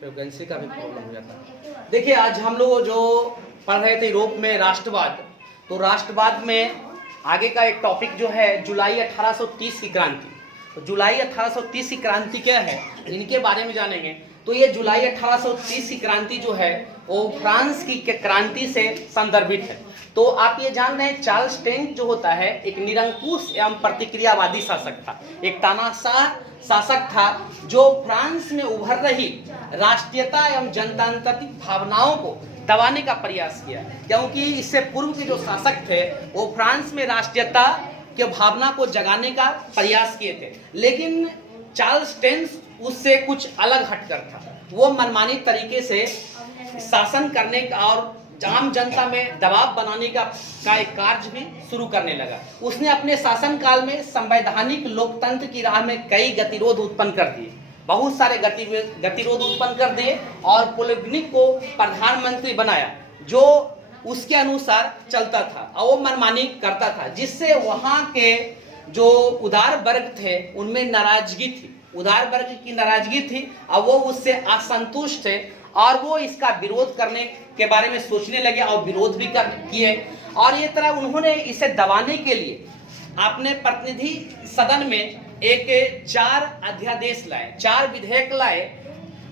Pregnancy का भी problem हो जाता है। देखिए, आज हम लोग जो पढ़ रहे थे यूरोप में राष्ट्रवाद, तो राष्ट्रवाद में आगे का एक टॉपिक जो है जुलाई 1830 की क्रांति। तो जुलाई 1830 की क्रांति क्या है, इनके बारे में जानेंगे। तो ये जुलाई 1830 की क्रांति जो है वो फ्रांस की क्रांति से संदर्भित है। तो आप ये जान रहे हैं, चार्ल्स टेंट जो होता है एक निरंकुश एवं प्रतिक्रियावादी शासक था, एक तानाशाह शासक था जो फ्रांस में उभर रही राष्ट्रीयता एवं जनतांत्रिक भावनाओं को दबाने का प्रयास किया, क्योंकि इससे पूर्व के जो शासक थे वो फ्रांस में राष्ट्रीयता के भावना को जगाने का प्रयास किए थे। लेकिन चार्ल्स टेंट उससे कुछ अलग हटकर था। वो मनमानी तरीके से शासन करने का और आम जनता में दबाव बनाने का एक कार्य भी शुरू करने लगा। उसने अपने शासन काल में संवैधानिक लोकतंत्र की राह में कई गतिरोध उत्पन्न कर दिए, बहुत सारे गतिरोध उत्पन्न कर दिए और पोलिग्निक को प्रधानमंत्री बनाया जो उसके अनुसार चलता था और वो मनमानी करता था, जिससे वहां के जो उदार वर्ग थे उनमें नाराजगी थी, उदार वर्ग की नाराजगी थी और वो उससे असंतुष्ट थे और वो इसका विरोध करने के बारे में सोचने लगे और विरोध भी किए। और ये तरह उन्होंने इसे दबाने के लिए अपने प्रतिनिधि सदन में एक 4 अध्यादेश लाए, 4 विधेयक लाए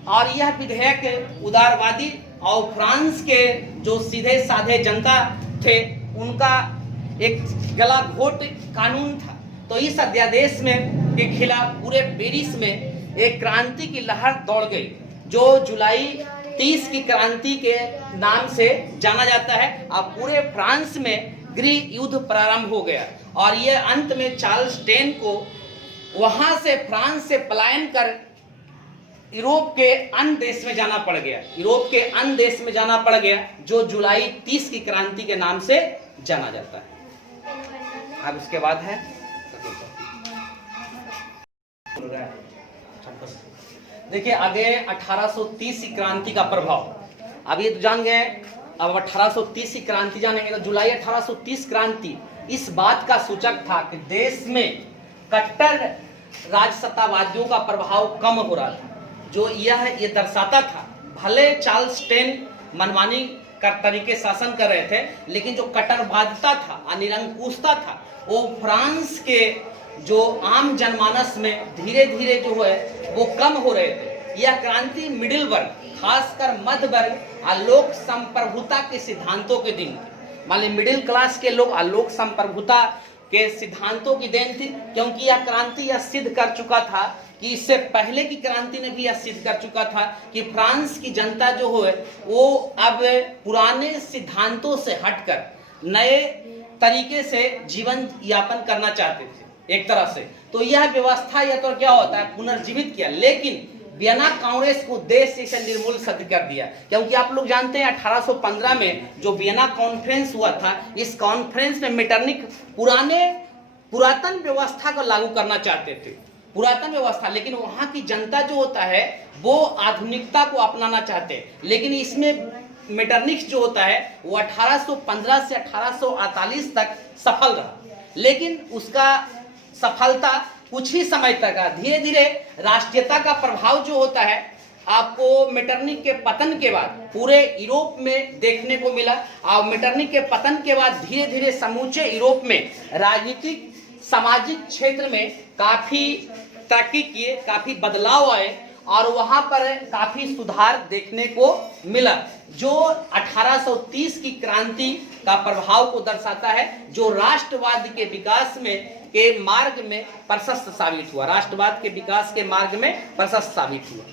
और यह विधेयक उदारवादी और फ्रांस के जो सीधे साधे जनता थे उनका एक गला घोट कानून था। तो इस अध्यादेश में के खिलाफ पूरे पेरिस में एक क्रांति की लहर दौड़ गई जो जुलाई 30 की क्रांति के नाम से जाना जाता है। अब पूरे फ्रांस में गृह युद्ध प्रारंभ हो गया और ये अंत में चार्ल्स टेंट को वहां से फ्रांस से पलायन कर यूरोप के अन्य देश में जाना पड़ गया, यूरोप के अन्य देश में जाना पड़ गया जो जुलाई 30 की क्रांति के नाम से जाना जाता है। अब उसके बाद है देखिए आगे 1830 की क्रांति का प्रभाव। अब ये तो जान गए, अब 1830 की क्रांति जानेंगे। तो जुलाई 1830 क्रांति इस बात का सूचक था कि देश में कट्टर राजसत्तावादियों का प्रभाव कम हो रहा था, जो ये दर्शाता था भले चार्ल्स टेंट मनमानी का तरीके शासन कर रहे थे, लेकिन जो कट्टरवादिता था, निरंकुशता था, वो फ्रांस के जो आम जनमानस में धीरे धीरे जो है वो कम हो रहे थे। यह क्रांति मिडिल वर्ग, खासकर मध्य वर्ग और लोक संप्रभुता के सिद्धांतों के दिन थी। मान ली मिडिल क्लास के लोग लोक संप्रभुता के सिद्धांतों की देन थी, क्योंकि यह क्रांति यह सिद्ध कर चुका था कि इससे पहले की क्रांति ने भी यह सिद्ध कर चुका था कि फ्रांस की जनता जो है वो अब पुराने सिद्धांतों से हटकर नए तरीके से जीवन यापन करना चाहते थे एक तरह से। तो यह व्यवस्था या तो क्या होता है पुनर्जीवित किया, लेकिन वियना कांग्रेस को देश से इसे निर्मूल सिद्ध कर दिया, क्योंकि आप लोग जानते हैं 1815 में जो वियना कॉन्फ्रेंस हुआ था, इस कॉन्फ्रेंस में मेटरनिक पुरातन व्यवस्था को लागू करना चाहते थे, पुरातन व्यवस्था, लेकिन वहां की जनता जो होता है वो आधुनिकता को अपनाना चाहते हैं। लेकिन इसमें मेटरनिक्स जो होता है वो 1815 से 1848 तक सफल रहा, लेकिन उसका सफलता कुछ ही समय तक है। धीरे धीरे राष्ट्रीयता का प्रभाव जो होता है आपको मेटरनिक के पतन के बाद पूरे यूरोप में देखने को मिला और मेटरनिक के पतन के बाद धीरे धीरे समूचे यूरोप में राजनीतिक सामाजिक क्षेत्र में काफी तरक्की किए, काफी बदलाव आए और वहां पर काफी सुधार देखने को मिला, जो 1830 की क्रांति का प्रभाव को दर्शाता है, जो राष्ट्रवाद के विकास में के मार्ग में प्रशस्त साबित हुआ, राष्ट्रवाद के विकास के मार्ग में प्रशस्त साबित हुआ।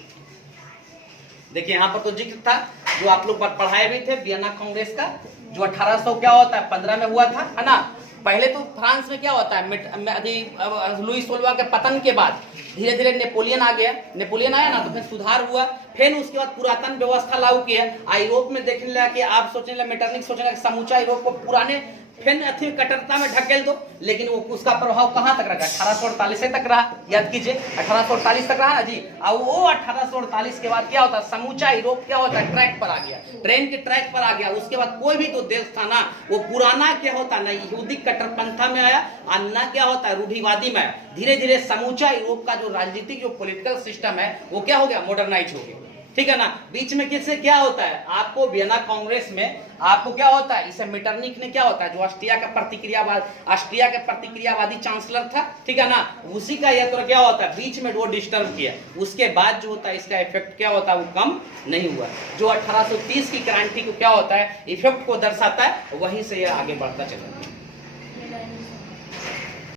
देखिए यहाँ पर तो जिक्र था जो आप लोग पढ़ाए भी थे वियना कांग्रेस का, जो 1815 में हुआ था, है ना। पहले तो फ्रांस में क्या होता है, लुई 16 के पतन के बाद धीरे धीरे नेपोलियन आ गया, नेपोलियन आया ना तो फिर सुधार हुआ, फिर उसके बाद पुरातन व्यवस्था लागू किया। यूरोप में देखने लगा कि आप सोचने लगे, मेटरनिक सोचने लगा समूचा यूरोप को पुराने फिर अथी कट्टरता में ढकेल दो, लेकिन वो उसका प्रभाव कहाँ तक रहा, 1848 तक रहा, याद कीजिए 1848 तक रहा ना जी। और वो 1848 के बाद क्या होता है, समूचा यूरोप क्या होता है ट्रैक पर आ गया, ट्रेन के ट्रैक पर आ गया। उसके बाद कोई भी तो देश था ना वो पुराना क्या होता ना यहूदी कट्टरपंथा में आया और ना क्या होता है रूढ़िवादी में आया। धीरे धीरे समूचा यूरोप का जो राजनीतिक जो पॉलिटिकल सिस्टम है वो क्या हो गया, मॉडर्नाइज हो गया। ठीक है ना। बीच में किससे क्या होता है, आपको वियना कांग्रेस में आपको क्या होता है, इसे मेटरनिक ने क्या होता है, जो ऑस्ट्रिया का प्रतिक्रियावादी चांसलर था, ठीक है ना, उसी का यह तो क्या होता है, बीच में वो डिस्टर्ब किया, उसके बाद जो होता है इसका इफेक्ट क्या होता है, वो कम नहीं हुआ। जो 1830 की क्रांति को क्या होता है, इफेक्ट को दर्शाता है, वहीं से यह आगे बढ़ता चला।